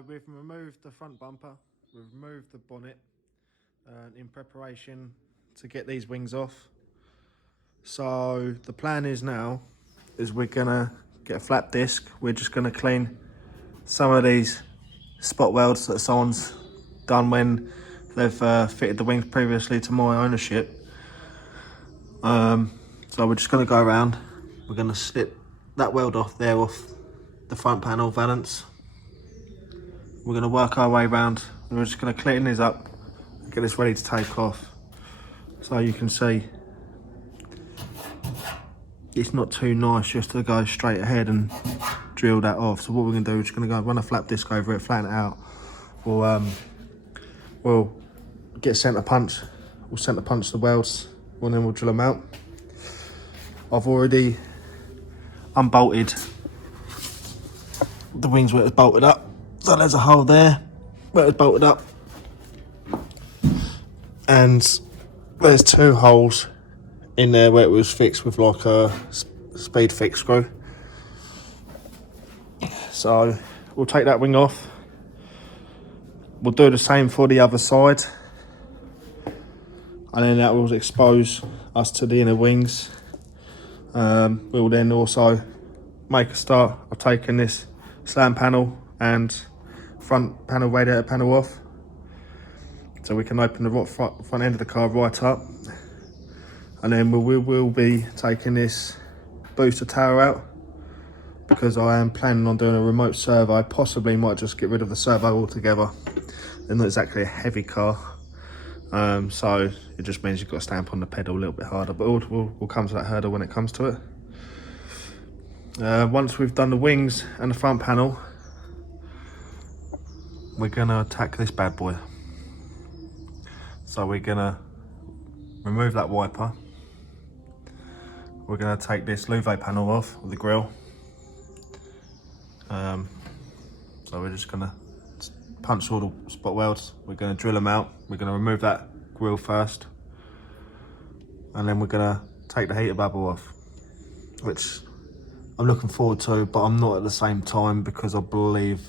So we've removed the front bumper, we've removed the bonnet in preparation to get these wings off. So the plan is now is we're gonna get a flat disc. We're just gonna clean some of these spot welds that someone's done when they've fitted the wings previously to my ownership. So we're just gonna go around. We're gonna slip that weld off there off the front panel valance. We're gonna work our way around and we're just gonna clean this up and get this ready to take off. So you can see it's not too nice just to go straight ahead and drill that off. So what we're gonna do, we're just gonna go run a flap disc over it, flatten it out. We'll get centre punch. We'll centre punch the welds and then we'll drill them out. I've already unbolted the wings where it's bolted up. So there's a hole there where it's bolted up. And there's two holes in there where it was fixed with like a speed fix screw. So we'll take that wing off. We'll do the same for the other side. And then that will expose us to the inner wings. We'll then also make a start of taking this slam panel and front panel, radiator panel off. So we can open the front end of the car right up. And then we will be taking this booster tower out because I am planning on doing a remote servo. I possibly might just get rid of the servo altogether. They're not exactly a heavy car. So it just means you've got to stamp on the pedal a little bit harder, but we'll come to that hurdle when it comes to it. Once we've done the wings and the front panel, we're gonna attack this bad boy. So we're gonna remove that wiper. We're gonna take this louvet panel off of the grille. So we're just gonna punch all the spot welds. We're gonna drill them out. We're gonna remove that grille first. And then we're gonna take the heater bubble off, which I'm looking forward to, but I'm not at the same time because I believe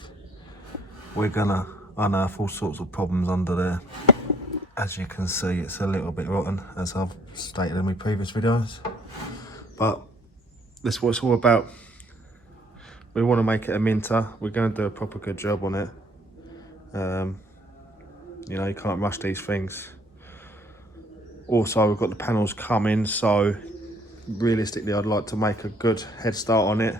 we're gonna unearth all sorts of problems under there. As you can see, it's a little bit rotten, as I've stated in my previous videos. But this is what it's all about. We want to make it a minter. We're going to do a proper good job on it. You know, you can't rush these things. Also, we've got the panels coming, so realistically I'd like to make a good head start on it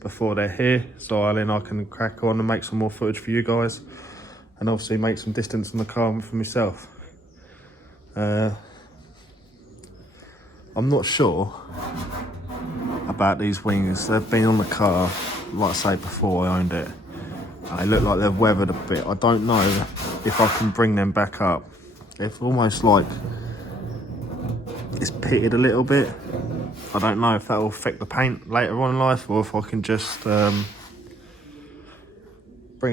before they're here, so then I can crack on and make some more footage for you guys, and obviously make some distance on the car for myself. I'm not sure about these wings. They've been on the car, like I say, before I owned it. They look like they've weathered a bit. I don't know if I can bring them back up. It's almost like it's pitted a little bit. I don't know if that will affect the paint later on in life, or if I can just bring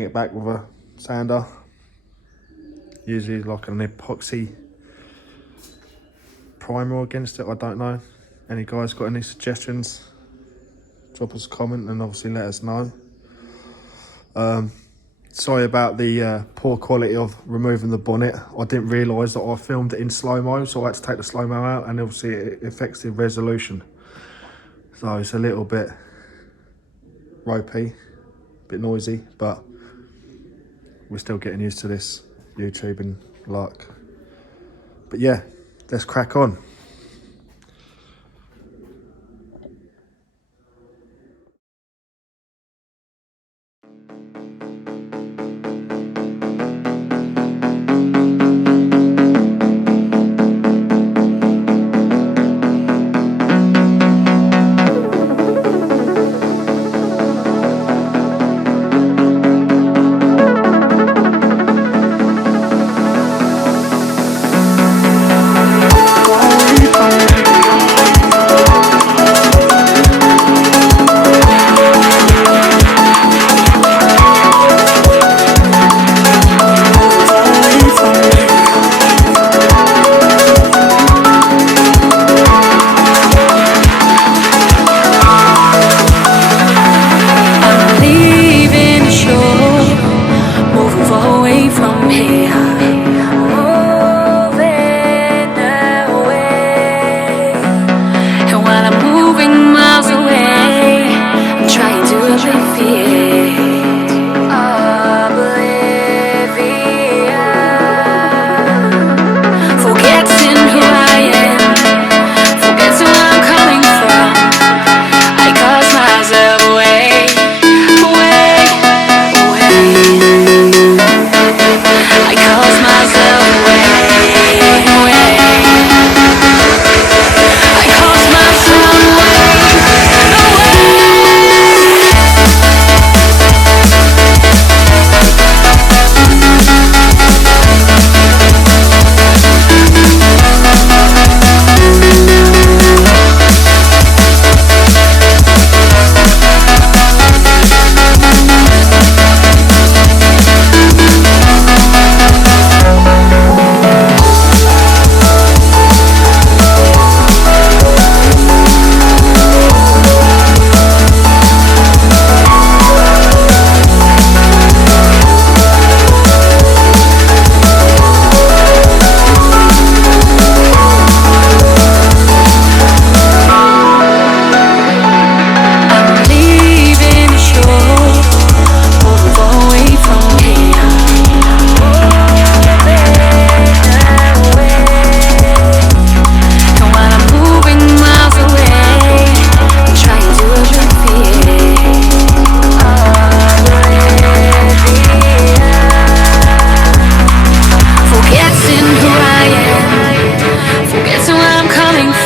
it back with a sander. Usually like an epoxy primer against it. I don't know. Any guys got any suggestions? Drop us a comment and obviously let us know. Sorry about the poor quality of removing the bonnet. I didn't realise that I filmed it in slow-mo, so I had to take the slow-mo out, and obviously it affects the resolution. So it's a little bit ropey, a bit noisy, but we're still getting used to this YouTube and lark. But yeah, let's crack on.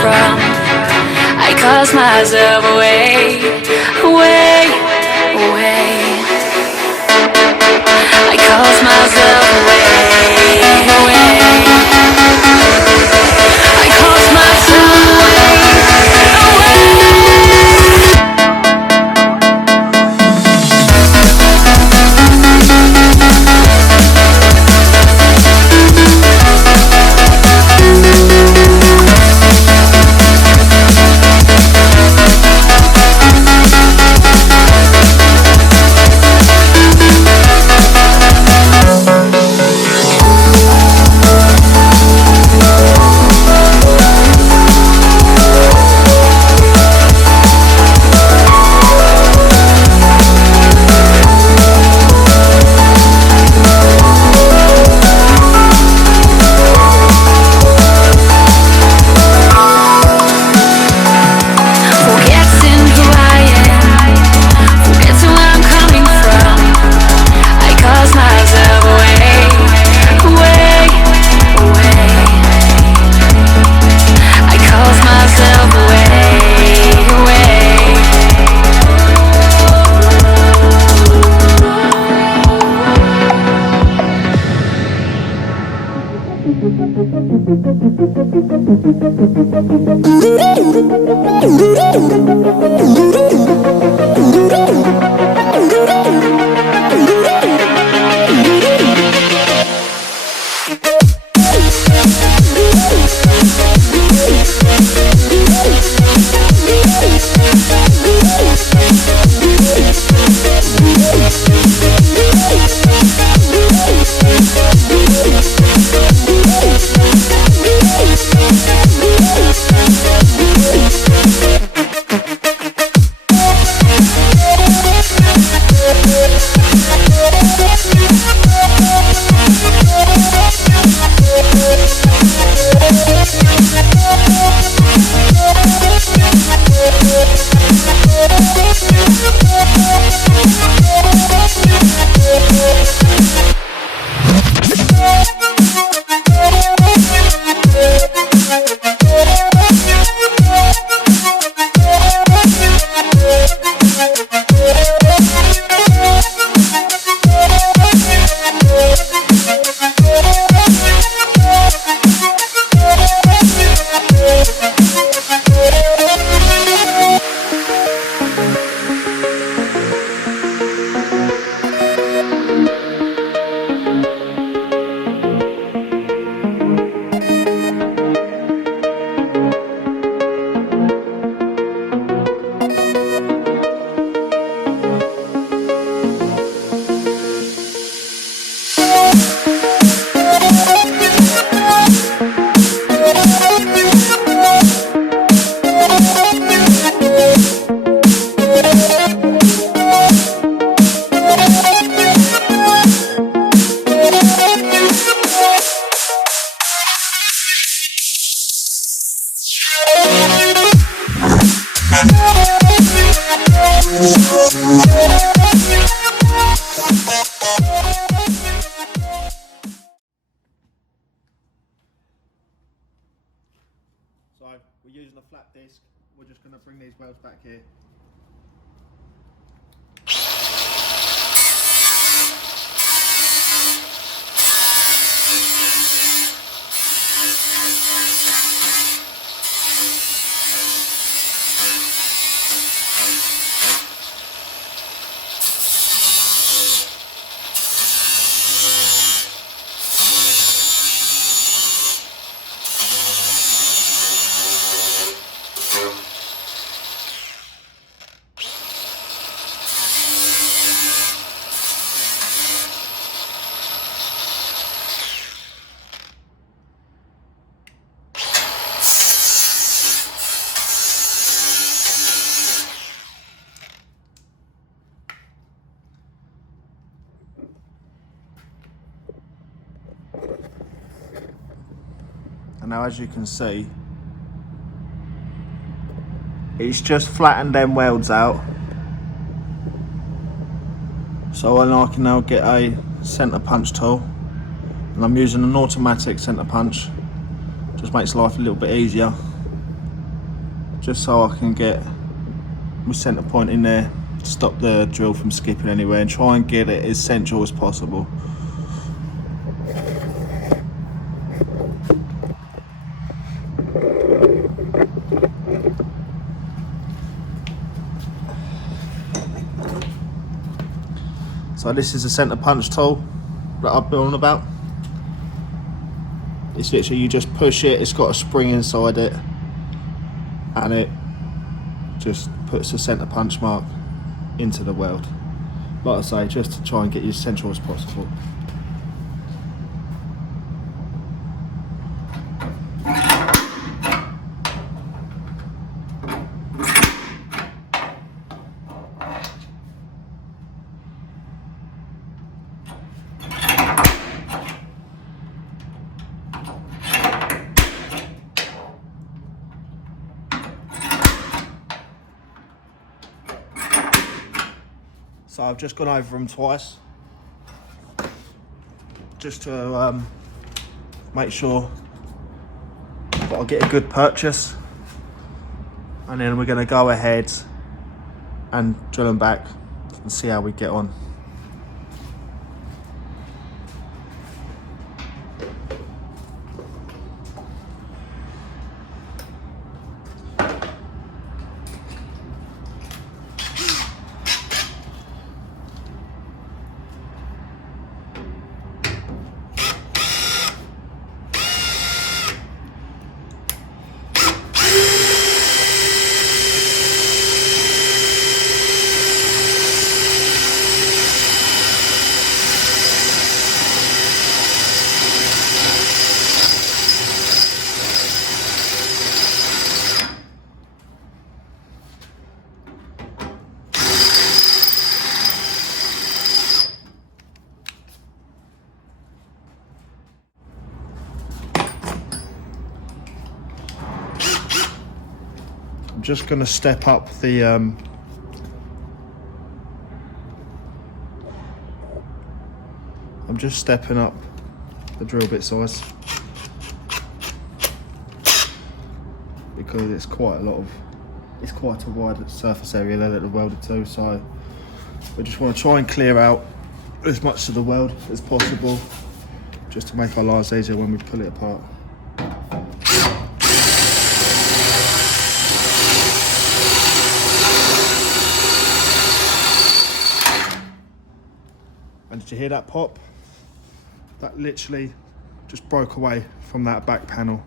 from. I cast myself away, away, away. I cast myself away, away. I cast myself we're using a flat disc. We're just going to bring these welds back here. And now, as you can see, it's just flattened them welds out. So I can now get a centre punch tool, and I'm using an automatic centre punch. Just makes life a little bit easier. just so I can get my centre point in there, stop the drill from skipping anywhere, and try and get it as central as possible. So this is a centre punch tool that I've been on about. It's literally, you just push it, it's got a spring inside it, and it just puts a centre punch mark into the weld. Like I say, just to try and get you as central as possible. So I've just gone over them twice, just to make sure that I get a good purchase, and then we're going to go ahead and drill them back and see how we get on. I'm just going to step up the I'm just stepping up the drill bit size because it's quite a wide surface area there that the welded to, so we just want to try and clear out as much of the weld as possible just to make our lives easier when we pull it apart. And did you hear that pop? That literally just broke away from that back panel.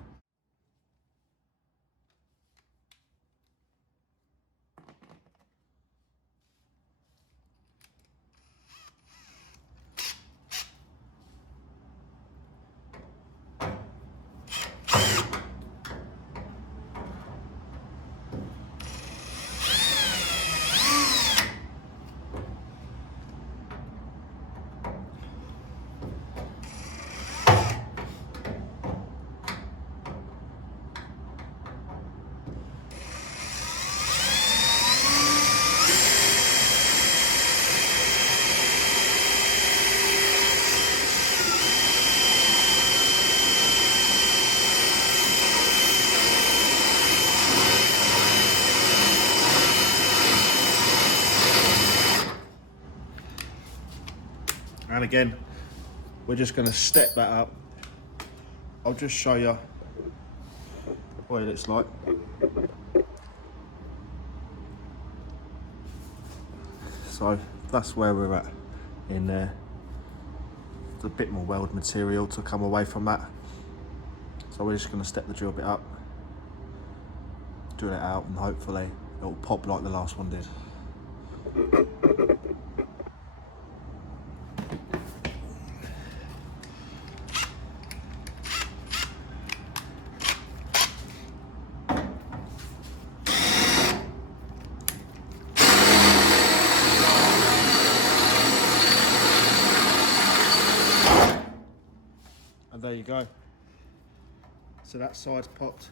And again, we're just going to step that up. I'll just show you what it looks like. So that's where we're at in there. There's a bit more weld material to come away from that. So we're just going to step the drill bit up, drill it out, and hopefully it'll pop like the last one did. And there you go. So that side's popped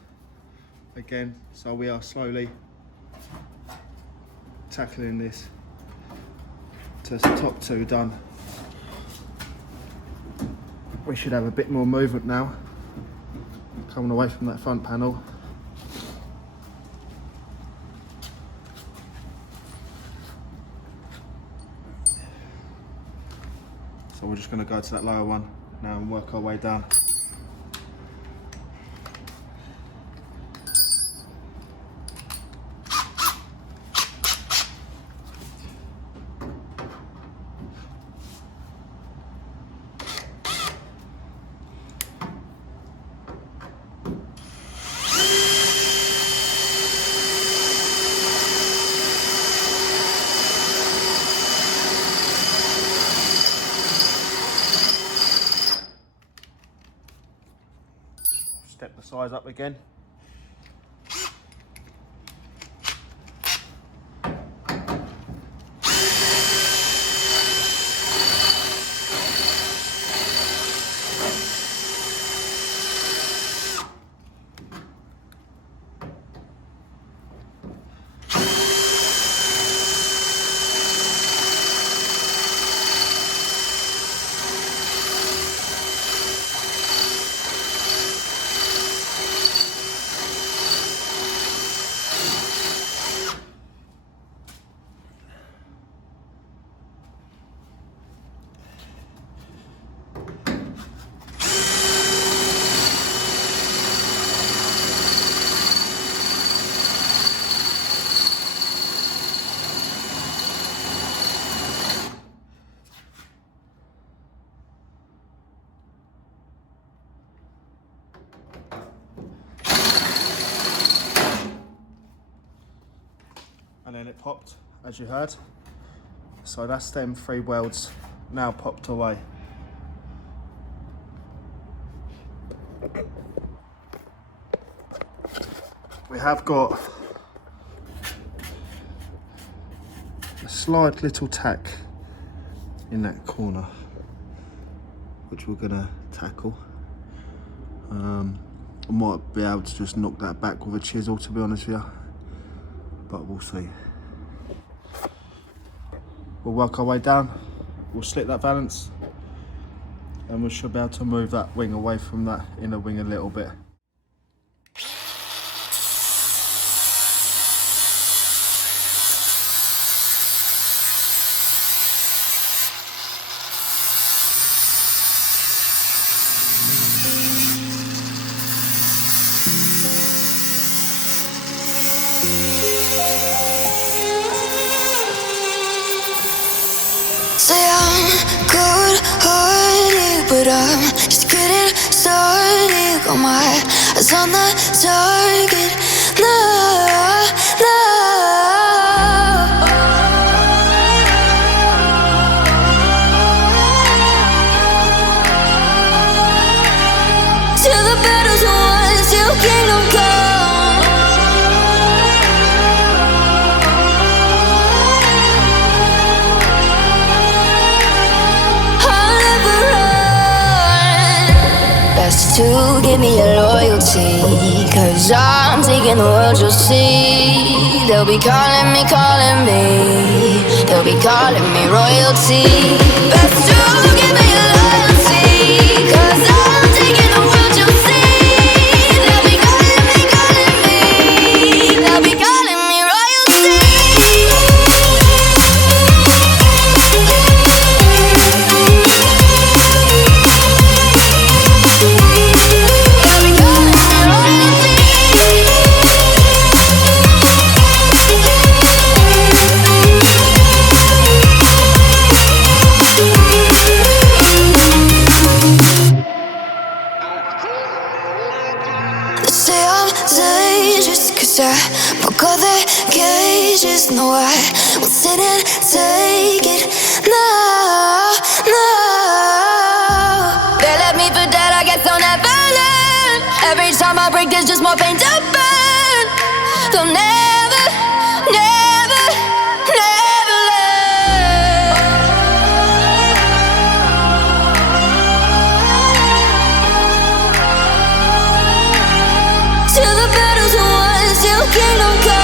again. So we are slowly tackling this to the top two done. We should have a bit more movement now coming away from that front panel. So we're just going to go to that lower one now and work our way down. Step the size up again. And then it popped, as you heard. So that's them 3 welds now popped away. We have got a slight little tack in that corner, which we're gonna tackle. I might be able to just knock that back with a chisel, to be honest with you, but we'll see. We'll work our way down, we'll slit that valance, and we should be able to move that wing away from that inner wing a little bit. Say I'm good-hearted, but I'm just getting started. Got my eyes on the target. No, no. Till the battle's won, till kingdom come. To give me your loyalty, 'cause I'm taking the world, you'll see. They'll be calling me, they'll be calling me royalty. Best to give me your loyalty, 'cause I'm taking the world, you'll see. They'll be calling me, they'll be calling me royalty. I broke all the cages, no, I won't sit and take it. No, no. They left me for dead, I guess I'll never learn. Every time I break, there's just more pain to burn. They'll never, never, never learn. Till the battle's won, till kingdom come.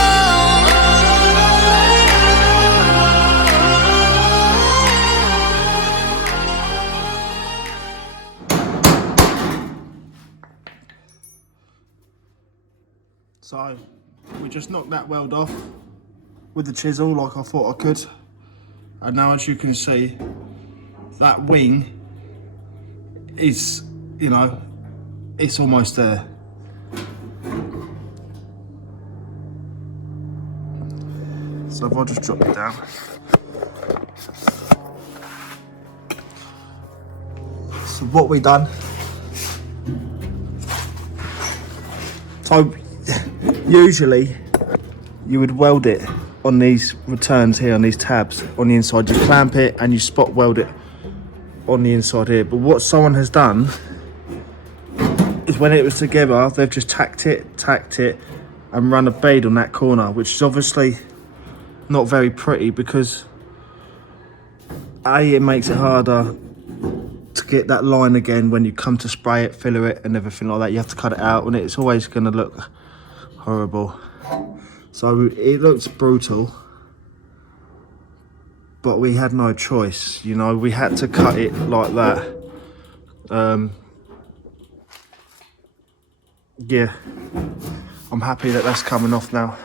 So we just knocked that weld off with the chisel like I thought I could. And now, as you can see, that wing is, you know, it's almost there. So if I just drop it down. So what we done, so usually you would weld it on these returns here, on these tabs on the inside. You clamp it and you spot weld it on the inside here. But what someone has done is when it was together, they've just tacked it and run a bead on that corner, which is obviously not very pretty because A, it makes it harder to get that line again when you come to spray it, filler it and everything like that. You have to cut it out and it's always going to look horrible. So it looks brutal, but we had no choice, you know, we had to cut it like that. Yeah, I'm happy that that's coming off now.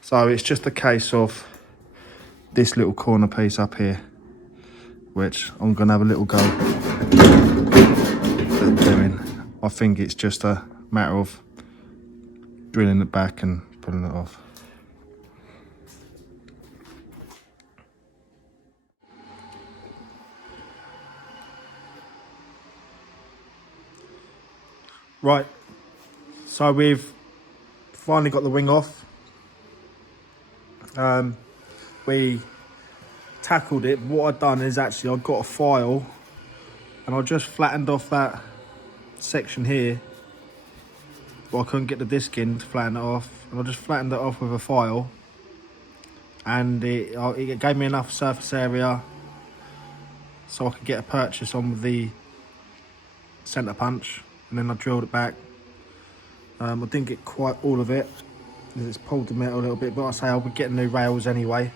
So it's just a case of this little corner piece up here, which I'm gonna have a little go at doing. I think it's just a matter of drilling it back and pulling it off. Right, so we've finally got the wing off. We tackled it. What I've done is actually I've got a file and I just flattened off that section here. Well, I couldn't get the disc in to flatten it off, and I just flattened it off with a file, and it gave me enough surface area so I could get a purchase on with the centre punch, and then I drilled it back. I didn't get quite all of it, it's pulled the metal a little bit, but I say I'll be getting new rails anyway,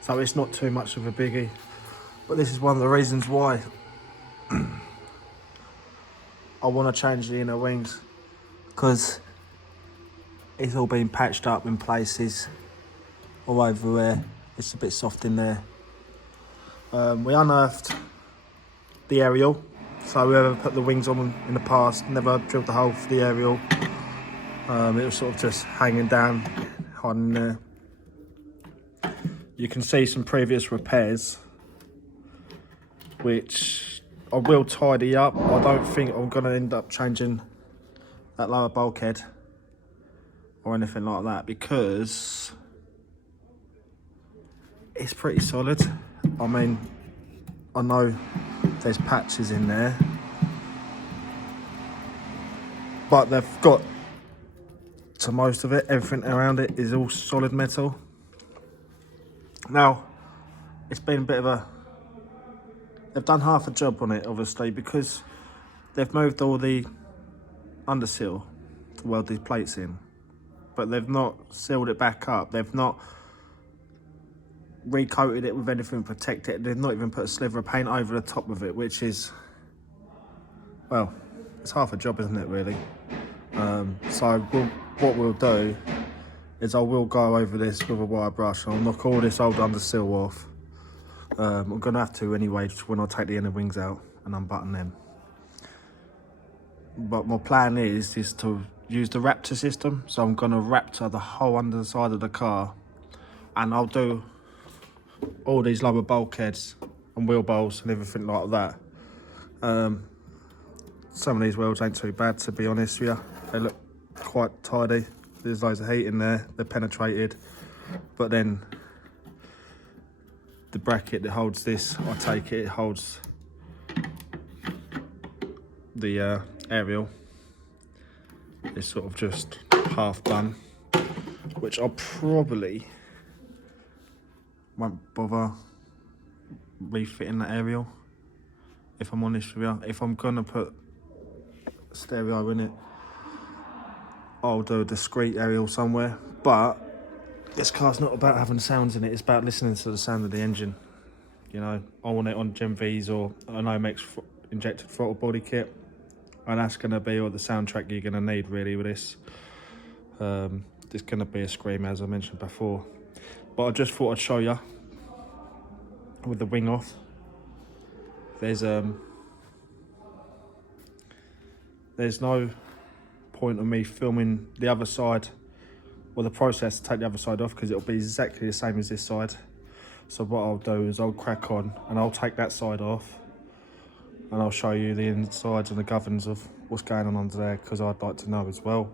so it's not too much of a biggie. But this is one of the reasons why I want to change the inner wings, because it's all been patched up in places all over there. It's a bit soft in there. We unearthed the aerial, so whoever put the wings on in the past never drilled the hole for the aerial. It was sort of just hanging down, hiding there. You can see some previous repairs, which I will tidy up. I don't think I'm going to end up changing that lower bulkhead or anything like that, because it's pretty solid. I mean, I know there's patches in there, but they've got to most of it. Everything around it is all solid metal. Now, it's been a bit of a... They've done half a job on it, obviously, because they've moved all the undersill to weld these plates in, but they've not sealed it back up. They've not recoated it with anything to protect it. They've not even put a sliver of paint over the top of it, which is, well, it's half a job, isn't it, really? So what we'll do is I will go over this with a wire brush. I'll knock all this old undersill off. I'm going to have to anyway when I take the inner wings out and unbutton them. But my plan is to use the Raptor system. So I'm going to Raptor the whole underside of the car, and I'll do all these lower bulkheads and wheel bowls and everything like that. Some of these welds ain't too bad, to be honest with you. They look quite tidy. There's loads of heat in there, they're penetrated. But then the bracket that holds this, I take it holds the aerial. It's sort of just half done, which I probably won't bother refitting that aerial, if I'm honest with you. If I'm gonna put stereo in it, I'll do a discreet aerial somewhere. But this car's not about having sounds in it, it's about listening to the sound of the engine. You know, I want it on Gen V's or an OMX injected throttle body kit, and that's going to be all the soundtrack you're going to need really with this. It's going to be a scream, as I mentioned before, but I just thought I'd show you with the wing off. There's no point of me filming the other side or the process to take the other side off, because it'll be exactly the same as this side. So what I'll do is I'll crack on and I'll take that side off and I'll show you the insides and the governs of what's going on under there, because I'd like to know as well.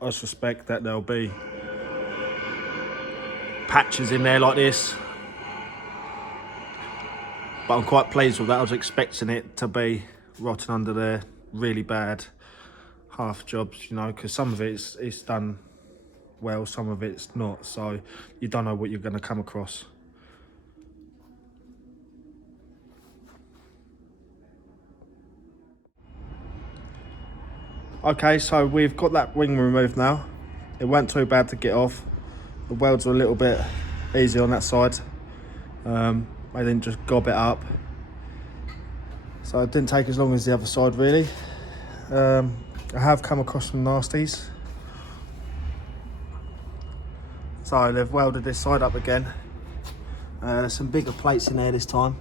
I suspect that there'll be patches in there like this, but I'm quite pleased with that. I was expecting it to be rotting under there really bad, half jobs, you know, because some of it's done well, some of it's not, so you don't know what you're going to come across. Okay, so we've got that wing removed now. It weren't too bad to get off. The welds were a little bit easy on that side. I didn't just gob it up, so it didn't take as long as the other side really. I have come across some nasties. So they've welded this side up again. There's some bigger plates in there this time.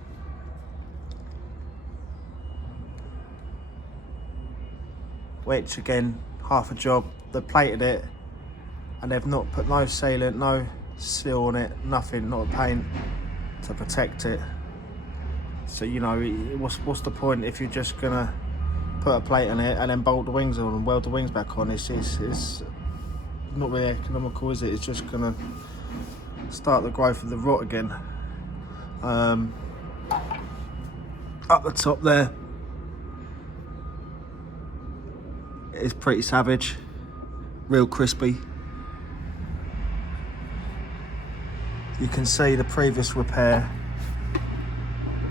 Which again, half a job. They plated it and they've not put no sealant, no seal on it, nothing, not a paint to protect it. So you know, what's the point if you're just gonna put a plate on it and then bolt the wings on and weld the wings back on? It's not really economical, is it? It's just gonna start the growth of the rot again. Up the top there, it's pretty savage, real crispy. You can see the previous repair.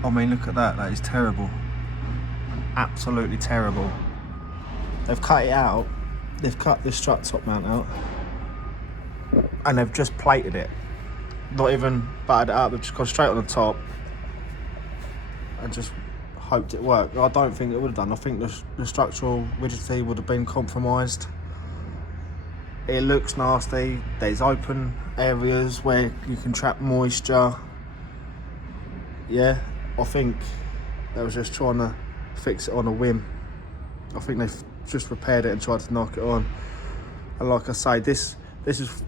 I mean, look at that, that is terrible. Absolutely terrible. They've cut it out, they've cut this strut top mount out, and they've just plated it. Not even battered it up, they've just gone straight on the top and just hoped it worked. I don't think it would have done. I think the structural rigidity would have been compromised. It looks nasty. There's open areas where you can trap moisture. Yeah, I think they was just trying to fix it on a whim. I think they've just repaired it and tried to knock it on. And like I say, this is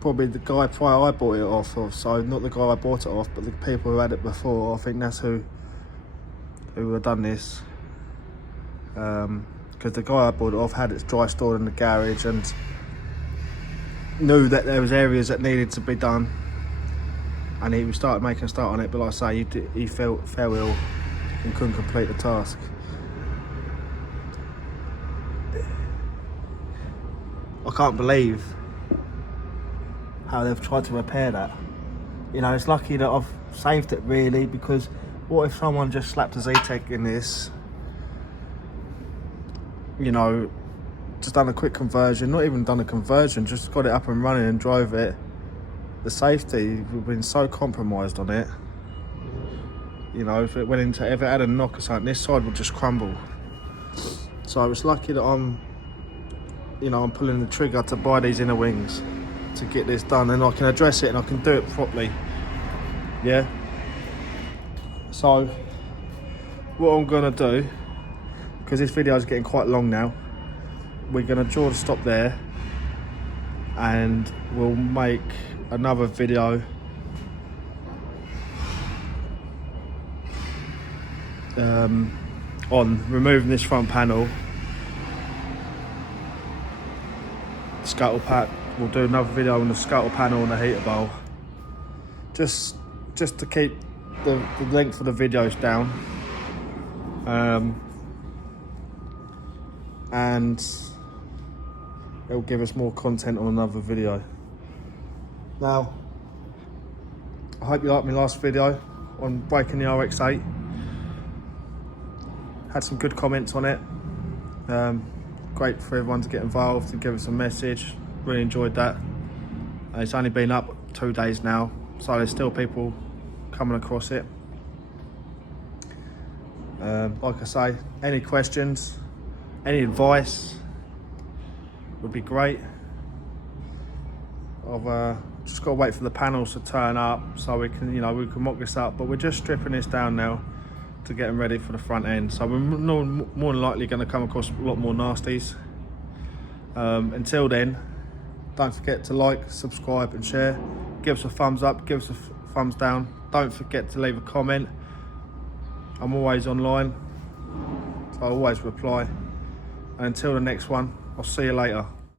probably the guy prior I bought it off of. So not the guy I bought it off, but the people who had it before. I think that's who would have done this. Because the guy I bought it off had it dry stored in the garage and knew that there was areas that needed to be done, and he started making a start on it, but like I say, he fell ill and couldn't complete the task. I can't believe how they've tried to repair that. You know, it's lucky that I've saved it really, because what if someone just slapped a Zetec in this, you know, just done a quick conversion, not even done a conversion, just got it up and running and drove it. The safety would have been so compromised on it. You know, if it had a knock or something, this side would just crumble. So it's lucky that I'm pulling the trigger to buy these inner wings to get this done, and I can address it and I can do it properly. Yeah. So what I'm gonna do, because this video is getting quite long now, we're gonna draw the stop there, and we'll make another video on removing this front panel, scuttle pack. We'll do another video on the scuttle panel and the heater bowl, just to keep the length of the videos down, and it'll give us more content on another video. Now, I hope you liked my last video on breaking the RX-8. Had some good comments on it. Great for everyone to get involved and give us a message. Really enjoyed that. It's only been up 2 days now, so there's still people coming across it. Like I say, any questions, any advice would be great. I've just got to wait for the panels to turn up so we can, we can mock this up. But we're just stripping this down now to get them ready for the front end. So we're more than likely going to come across a lot more nasties. Until then, don't forget to like, subscribe and share. Give us a thumbs up, give us a thumbs down. Don't forget to leave a comment. I'm always online, so I always reply. And until the next one, I'll see you later.